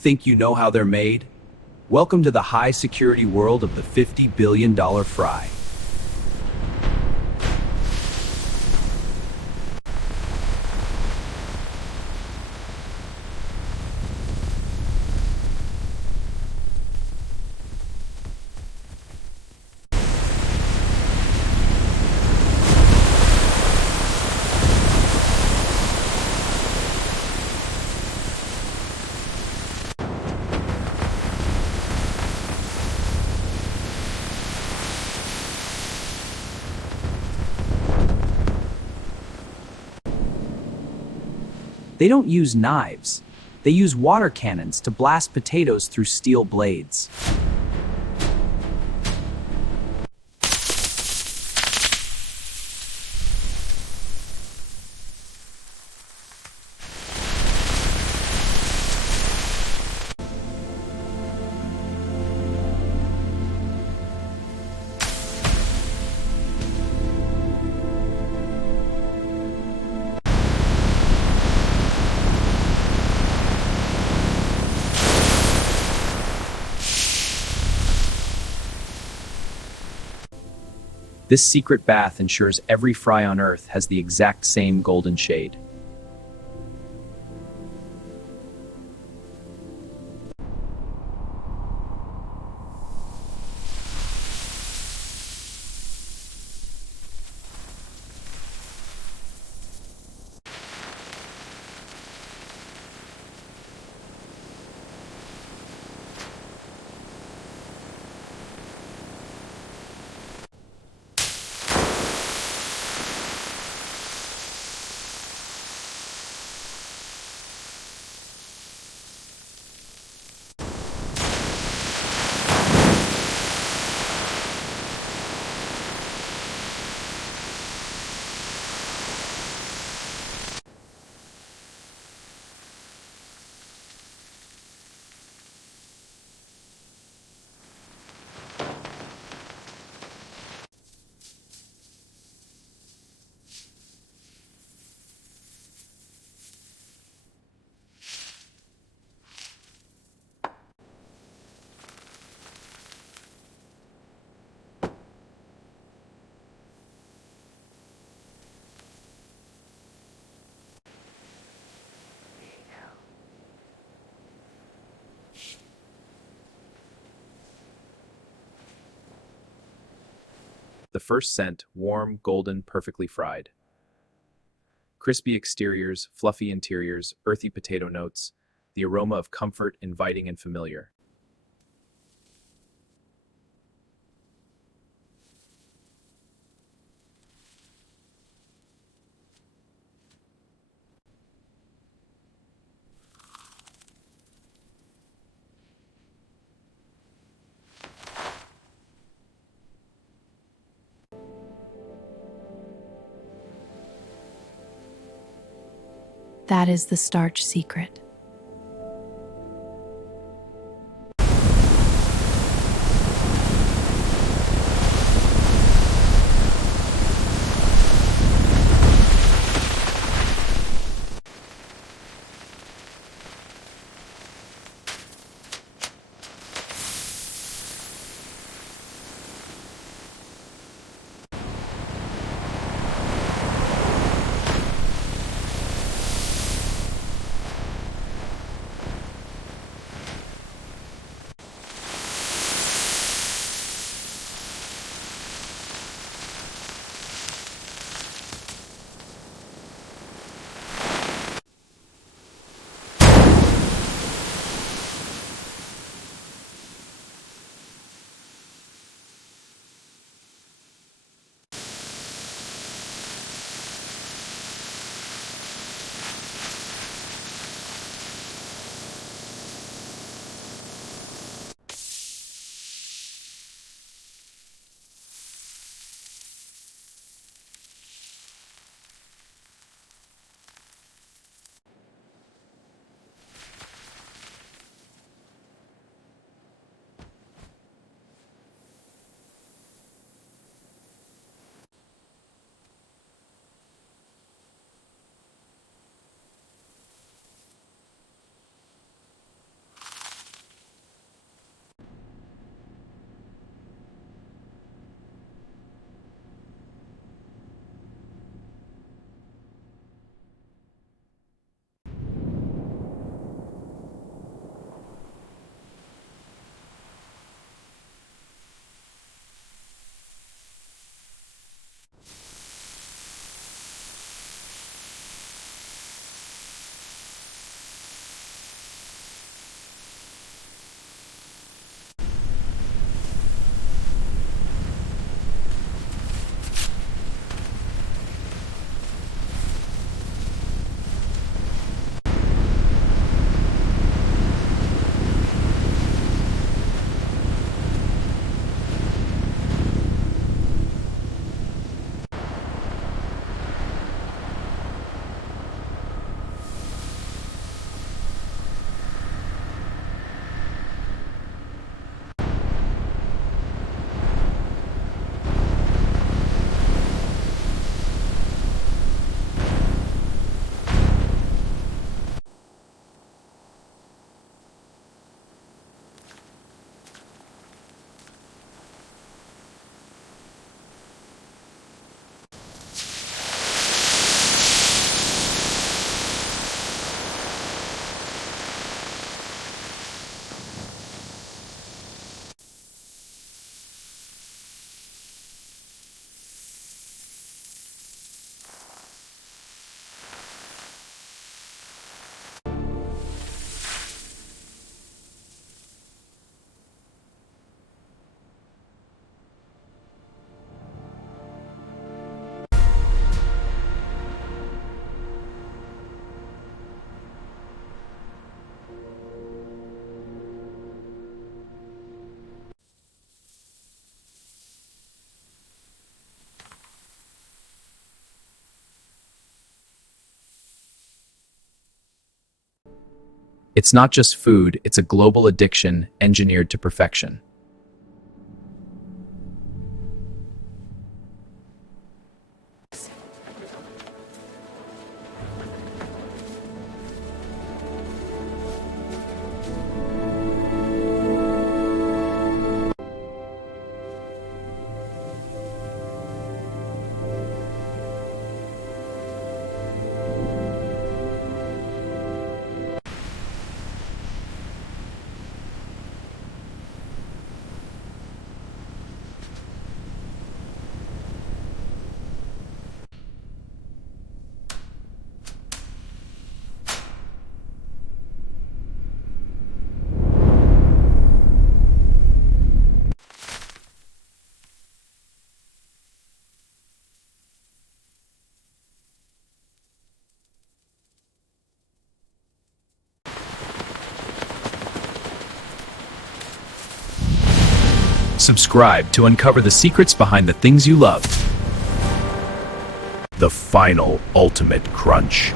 think you know how they're made? Welcome to the high-security world of the $50 billion fry. They don't use knives. They use water cannons to blast potatoes through steel blades. This secret bath ensures every fry on Earth has the exact same golden shade. The first scent, warm, golden, perfectly fried. Crispy exteriors, fluffy interiors, earthy potato notes, the aroma of comfort, inviting and familiar. That is the starch secret. It's not just food, it's a global addiction engineered to perfection. Subscribe to uncover the secrets behind the things you love. The final ultimate crunch.